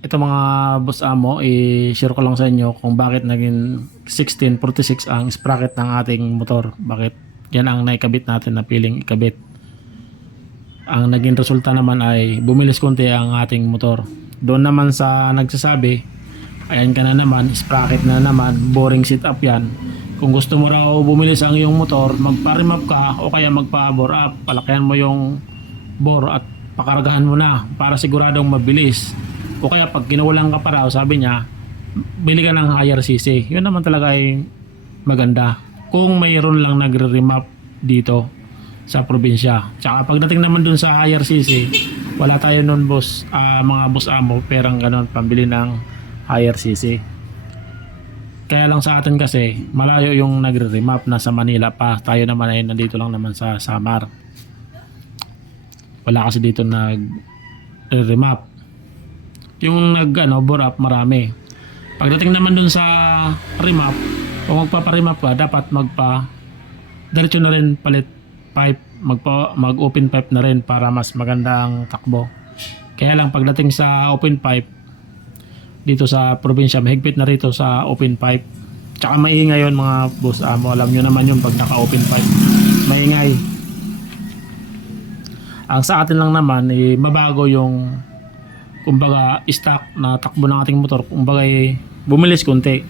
Ito mga boss amo, i-share ko lang sa inyo kung bakit naging 1646 ang sprocket ng ating motor. Bakit yan ang naikabit natin na piling ikabit. Ang naging resulta naman ay bumilis konti ang ating motor. Doon naman sa nagsasabi, ayan ka na naman, sprocket na naman, boring setup yan. Kung gusto mo raw bumilis ang iyong motor, magpa-remap ka o kaya magpa-bore up. Palakihan mo yung bore at pakaragahan mo na para siguradong mabilis. O kaya pag ginawalan ka pa raw, sabi niya, bili ka ng higher cc. Yun naman talaga ay maganda. Kung mayroon lang nagre-remap dito sa probinsya. Tsaka pagdating naman dun sa higher cc, wala tayo nun boss, mga boss amo, perang ganon, pambili ng higher cc. Kaya lang sa atin kasi, malayo yung nagre-remap, nasa Manila pa. Tayo naman ay nandito lang naman sa Samar. Wala kasi dito nag-remap. Yung bore up marami. Pagdating naman dun sa remap, kung magpapa-remap ka, dapat diretso na rin palit pipe, mag-open pipe na rin para mas maganda ang takbo. Kaya lang pagdating sa open pipe, dito sa probinsya, mahigpit na rito sa open pipe. Tsaka maingay yun mga boss amo. Alam nyo naman yun pag naka-open pipe. Maingay. Ang sa atin lang naman, mabago yung kumbaga stock na takbo ng ating motor, kumbaga bumilis konti.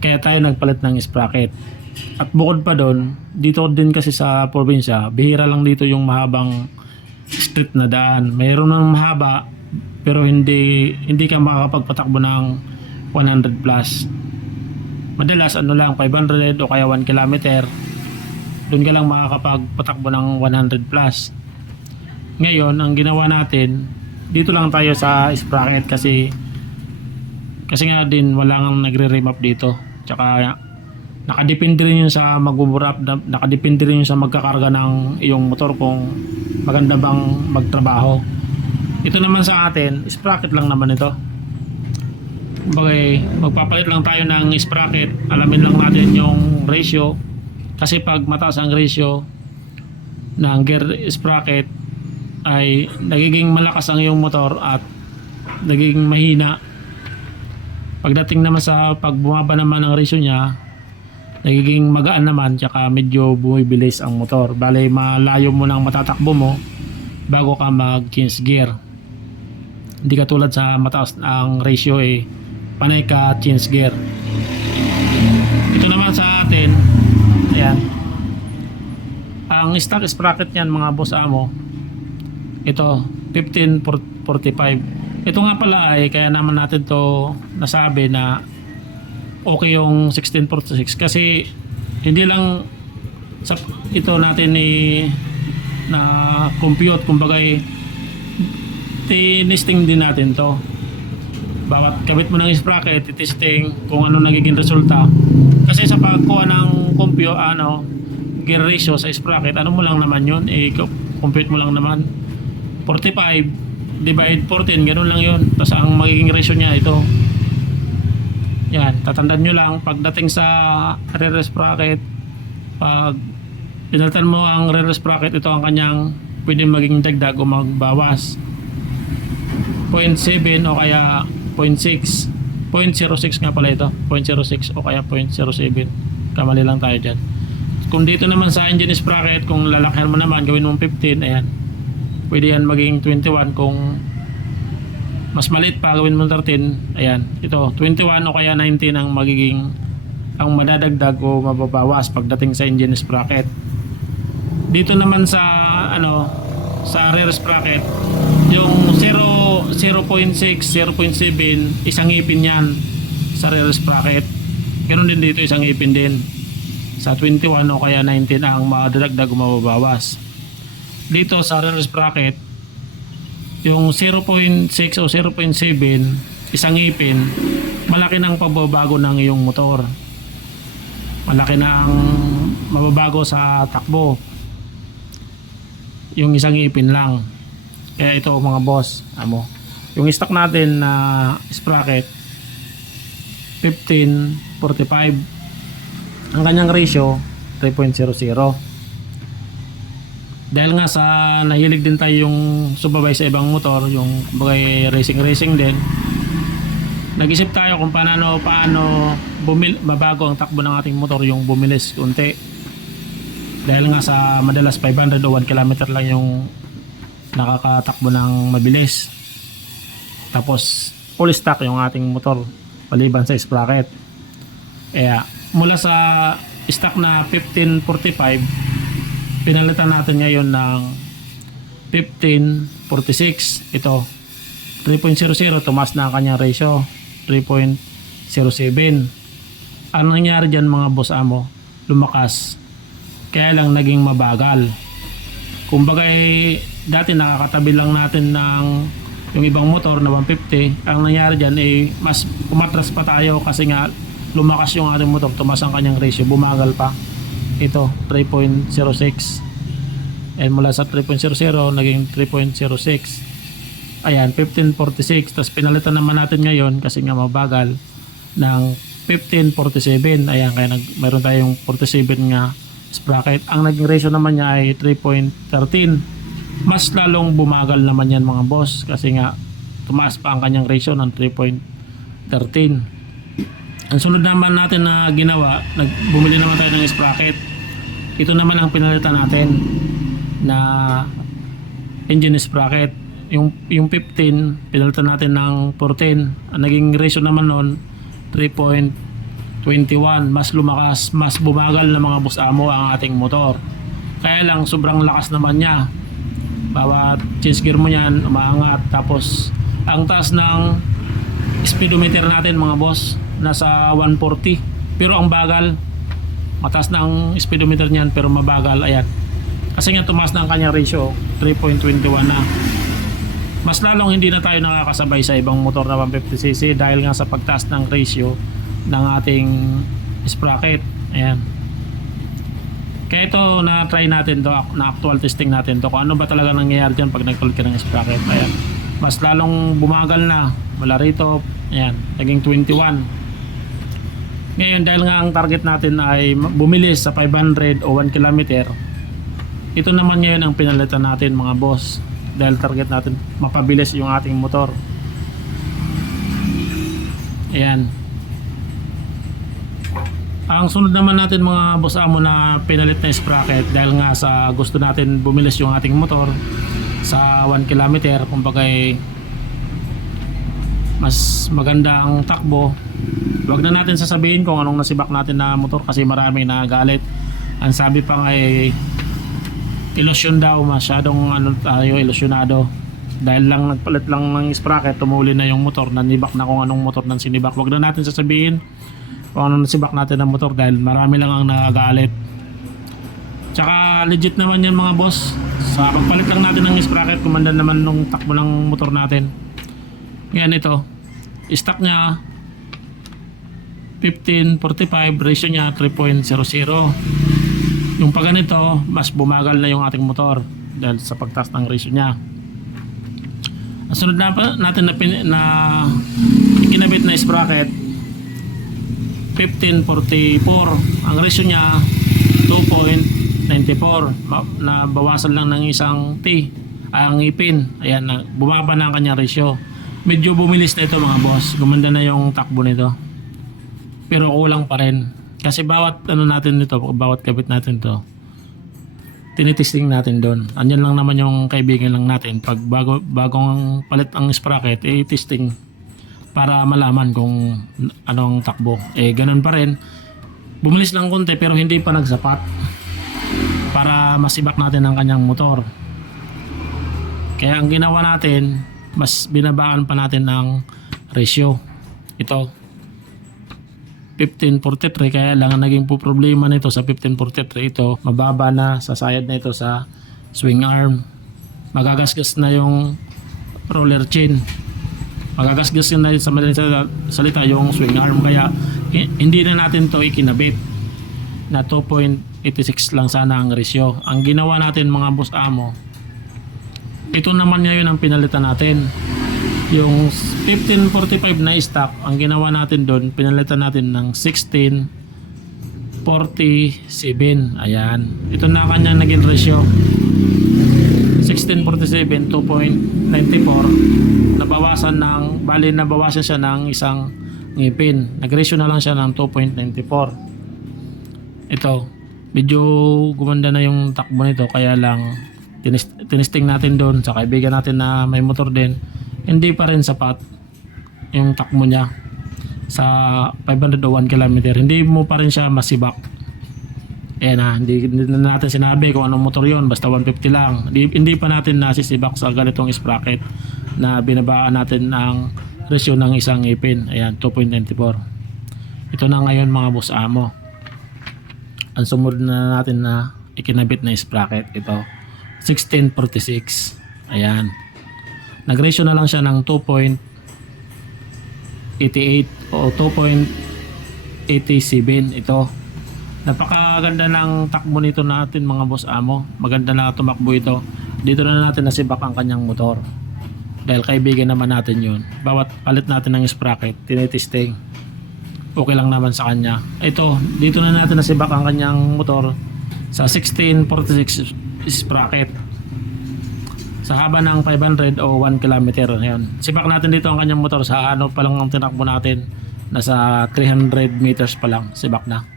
Kaya tayo nagpalit ng sprocket. At bukod pa doon, dito din kasi sa probinsya, bihira lang dito yung mahabang street na daan. Mayroon ng mahaba pero hindi ka makakapagpatakbo ng 100 plus. Madalas lang 500 o kaya 1 kilometer. Doon ka lang makakapagpatakbo ng 100 plus. Ngayon, ang ginawa natin, dito lang tayo sa sprocket kasi nga din wala nang nagre-remap dito. Tsaka nakadepende rin yun sa mag-burap, nakadepende rin yun sa magkakarga ng iyong motor kung maganda bang magtrabaho. Ito naman sa atin, sprocket lang naman ito. Bagay, magpapalit lang tayo ng sprocket, alamin lang natin yung ratio kasi pag mataas ang ratio ng gear sprocket ay nagiging malakas ang iyong motor at nagiging mahina. Pagdating naman sa pagbumaba naman ang ratio niya, nagiging magaan naman, tsaka medyo bumibilis ang motor. Bale, malayo mo nang matatakbo mo bago ka mag-change gear. Hindi katulad sa mataas ang ratio panay ka change gear. Ito naman sa atin, ayan, ang stock sprocket niyan mga boss amo, ito 1545. Ito nga pala ay kaya naman natin to nasabi na okay yung 1646 kasi hindi lang sa ito natin na compute, kumbaga tinisting din natin to. Bawat kabit mo ng sprocket, testing kung ano nagiging resulta. Kasi sa pagkuha ng gear ratio sa sprocket, ano mo lang naman yun, compute mo lang naman 45 divide 14, ganun lang yun. Tapos ang magiging ratio niya ito. Yan, tatandaan nyo lang pagdating sa rear sprocket, pag pinalitan mo ang rear sprocket, ito ang kanyang pwede maging dagdag o magbawas 0.7 o kaya 0.6, 0.06 nga pala ito, 0.06 o kaya 0.07. Kamali lang tayo dyan. Kung dito naman sa engine sprocket, kung lalakyan mo naman, gawin mong 15, ayan, pwede yan maging 21. Kung mas maliit pa, gawin mo 13, ayan, ito 21 o kaya 19 ang magiging ang madadagdag o mababawas pagdating sa engine sprocket. Dito naman sa sa rear sprocket, yung 0.6, 0.7, isang ipin yan sa rear sprocket. Ganoon din dito, isang ipin din. Sa 21 o kaya 19 ang madadagdag o mababawas. Dito sa rear sprocket, yung 0.6 o 0.7, isang ipin, malaki ng pagbabago ng iyong motor. Malaki ng mababago sa takbo. Yung isang ipin lang. Kaya ito mga boss, yung stock natin na sprocket 1545, ang kanyang ratio 3.00. Dahil nga sa nahilig din tayo yung sumabay sa ibang motor, yung bagay racing din. Nag-isip tayo kung paano mabago ang takbo ng ating motor, yung bumilis unti. Dahil nga sa madalas 500 o 1 km lang yung nakakatakbo ng mabilis. Tapos full stock yung ating motor maliban sa sprocket. Kaya mula sa stock na 1545, pinalitan natin ngayon ng 1546. Ito 3.00, tumaas na ang kanyang ratio 3.07. Ano nangyari dyan mga boss amo? Lumakas, kaya lang naging mabagal. Kumbaga dati nakakatabi lang natin ng yung ibang motor na 150. Ang nangyari dyan mas umatras pa tayo kasi nga lumakas yung ating motor, tumaas ang kanyang ratio, bumagal pa. Ito 3.06, and mula sa 3.00 naging 3.06. Ayan, 1546. Tapos pinalitan naman natin ngayon kasi nga mabagal ng 1547. Ayan, kaya mayroon tayong 47 nga sprocket. Ang naging ratio naman niya ay 3.13. Mas lalong bumagal naman yan mga boss kasi nga tumaas pa ang kanyang ratio ng 3.13. Ang sunod naman natin na ginawa, bumili naman tayo ng sprocket. Ito naman ang pinalitan natin na engine sprocket. Yung 15 pinalitan natin ng 14. Ang naging ratio naman nun 3.21. Mas lumakas, mas bumagal na mga boss amo ang ating motor. Kaya lang sobrang lakas naman niya. Bawat change gear mo yan umaangat. Tapos ang taas ng speedometer natin mga boss nasa 140, pero ang bagal. Mataas na ang speedometer niyan pero mabagal. Ayan, kasi nga tumaas na ang kanyang ratio 3.21 na. Mas lalong hindi na tayo nakakasabay sa ibang motor na 150cc dahil nga sa pagtaas ng ratio ng ating sprocket. Ayan, kaya ito na try natin to, na actual testing natin to kung ano ba talaga nangyayari dyan pag nagkulit ka ng sprocket. Ayan, mas lalong bumagal na mula rito. Ayan, naging 21. Ngayon dahil nga ang target natin ay bumilis sa 500 o 1 km, ito naman ngayon ang pinalitan natin mga boss. Dahil target natin mapabilis yung ating motor. Ayan. Ang sunod naman natin mga boss amo na pinalit na sprocket dahil nga sa gusto natin bumilis yung ating motor sa 1 km, kumbaga mas maganda ang takbo. Huwag na natin sasabihin kung anong nasibak natin na motor kasi maraming nagalit. Ang sabi pa nga ilusyon daw, masyadong tayo ilusyonado dahil lang nagpalit lang ng sprocket, tumuli na yung motor, nanibak na kung anong motor nang sinibak. Huwag na natin sasabihin kung anong nasibak natin ng motor dahil marami lang ang nagagalit. Tsaka legit naman yan mga boss, sa pagpalit lang natin ng sprocket kumanda naman nung takbo ng motor natin. Yan, ito stock nya 1545, ratio nya 3.00. Yung pag ganito, mas bumagal na yung ating motor dahil sa pagtaas ng ratio nya. Ang sunod natin na ikinabit na sprocket 1544. Ang ratio nya 2.94. Na bawasan lang ng isang T ang ipin. Ayan, bumaba na ang kanyang ratio. Medyo bumilis na ito mga boss. Gumanda na yung takbo nito. Pero kulang pa rin. Kasi bawat natin nito, bawat kabit natin to, tinitesting natin doon. Andyan lang naman yung kaibigan lang natin. Pag bagong palit ang sprocket, testing para malaman kung anong takbo. Ganun pa rin. Bumilis lang konti pero hindi pa nagsapat para masibak natin ang kanyang motor. Kaya ang ginawa natin, mas binabaan pa natin ng ratio. Ito 1543, kaya lang ang naging problema nito sa 1543, ito mababa na sa sayad na ito sa swing arm. Magagasgas na yung roller chain, magagasgas na sa madaling salita yung swing arm, kaya hindi na natin to ikinabit na 2.86 lang sana ang ratio. Ang ginawa natin mga boss amo, ito naman ngayon ang pinalitan natin. Yung 1545 na stock, ang ginawa natin doon, pinalitan natin ng 1647. Ayan, ito na kanyang naging ratio. 1647 2.94, nabawasan siya ng isang ngipin. Nag-ratio na lang siya ng 2.94. Ito, medyo gumanda na yung takbo nito, kaya lang tinisting natin doon sa kaibigan natin na may motor din, hindi pa rin sapat yung takbo niya sa 501 km. Hindi mo pa rin siya masibak. Ayan na, hindi na natin sinabi kung anong motor yon, basta 150 lang. Hindi pa natin nasisibak sa ganitong sprocket na binabaan natin ang ratio ng isang ngipin. Ayan, 2.94. Ito na ngayon mga boss amo. Ang sumunod na natin na ikinabit na sprocket, ito 1646. Ayan, nag-ratio na lang siya ng 2.88 o 2.87. Ito, napakaganda ng takbo nito natin mga boss amo. Maganda na tumakbo ito. Dito na natin nasibak ang kanyang motor, dahil kaibigan naman natin yun. Bawat palit natin ng sprocket, tinitesting, okay lang naman sa kanya. Ito, dito na natin nasibak ang kanyang motor sa 1646 sprocket sa haba ng 500 o 1 km. Ayan, sibak natin dito ang kanyang motor sa ano pa lang ang tinakbo natin, nasa 300 meters pa lang sibak na.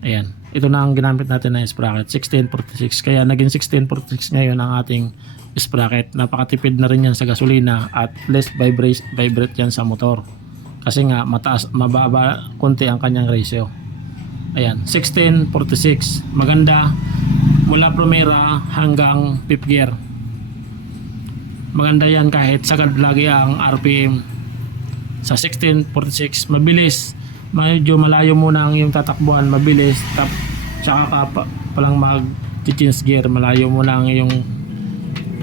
Ayan, ito na ang ginamit natin na sprocket, 1646. Kaya naging 1646 ngayon ang ating sprocket. Napakatipid na rin yan sa gasolina at less vibrate yan sa motor, kasi nga mababa konti ang kanyang ratio. Ayan, 1646, maganda mula primera hanggang fifth gear. Maganda yan kahit sagad lagi ang RPM. Sa 1646 mabilis, medyo malayo muna ang yung tatakbuhan, mabilis, tsaka ka palang mag-change gear, malayo muna ang yung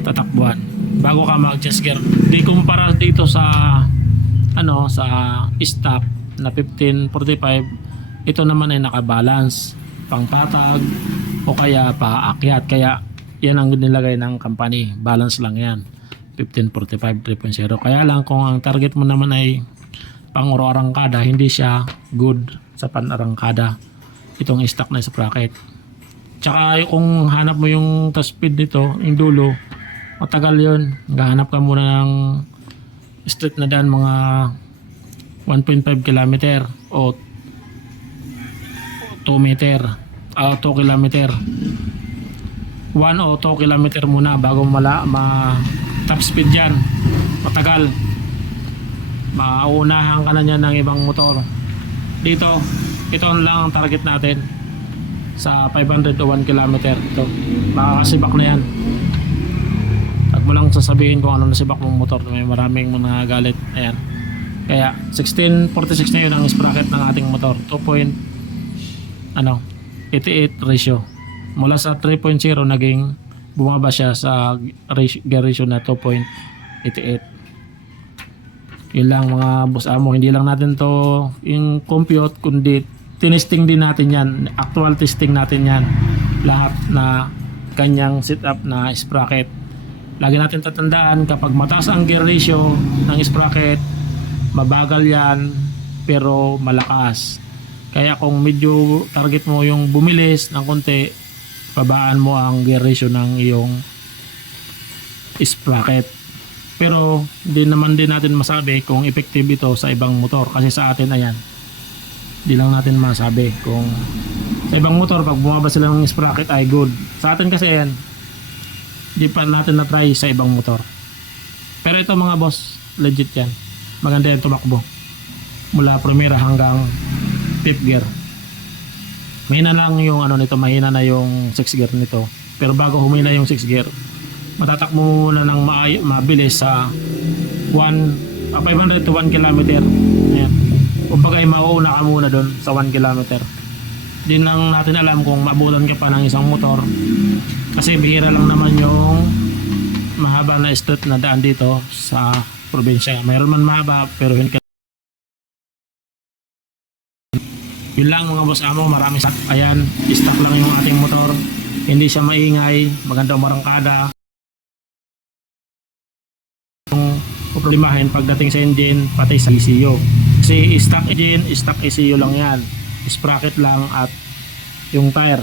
tatakbuhan bago ka mag-change gear. Di kumpara dito sa ano, sa stock na 1545, ito naman ay nakabalance, pang patag o kaya paakyat. Kaya yan ang nilagay ng company, balance lang yan, 1545 3.0. Kaya lang kung ang target mo naman ay pang arangkada, hindi siya good sa pan-arangkada itong stock na sprocket. Tsaka kung hanap mo yung top speed nito, yung dulo, matagal yun. Gahanap ka muna ng street na daan, mga 1.5 km o 2 meter, 2 km, 1 o 2 km muna bago top speed yan. Matagal, mauunahan ka na niya ng ibang motor. Dito, ito lang ang target natin sa 500 o 1 km. Ito, makakasibak na yan. At mo lang sasabihin kung ano nasibak mong motor, may maraming mga galit. Ayan, kaya 1646 na yun ang sprocket ng ating motor, 2.88 ratio. Mula sa 3.0 naging bumaba siya sa gear ratio na 2.88. Yun lang mga boss amo, hindi lang natin to yung compute, kundi tinesting din natin yan, actual testing natin yan, lahat na kanyang setup na sprocket. Lagi natin tatandaan, kapag mataas ang gear ratio ng sprocket, mabagal yan pero malakas. Kaya kung medyo target mo yung bumilis ng konti, babaan mo ang gear ratio ng iyong sprocket. Pero hindi naman din natin masabi kung effective ito sa ibang motor, kasi sa atin ayan, hindi lang natin masabi kung sa ibang motor pag bumaba sila ng sprocket ay good. Sa atin kasi ayan, hindi pa natin na try sa ibang motor. Pero ito mga boss, legit yan, maganda yung tumakbo mula primera hanggang fifth gear. Mahina lang yung ano nito, mahina na yung 6 gear nito. Pero bago humina yung 6 gear, matatakbo mo muna ng mabilis sa 500 to 1 km. Ayan, kumbaga mauuna ka muna doon sa 1 km. Din lang natin alam kung mabutan ka pa ng isang motor, kasi bihira lang naman yung mahaba na street na daan dito sa probinsya. Mayroon man mahaba pero hindi. Yun lang mga boss amo, maraming ayan, stock lang yung ating motor, hindi siya maingay, maganda umarangkada. Yung problemahin pagdating sa engine, pati sa ECU, kasi stock engine, stock ECU lang yan, sprocket lang at yung tire.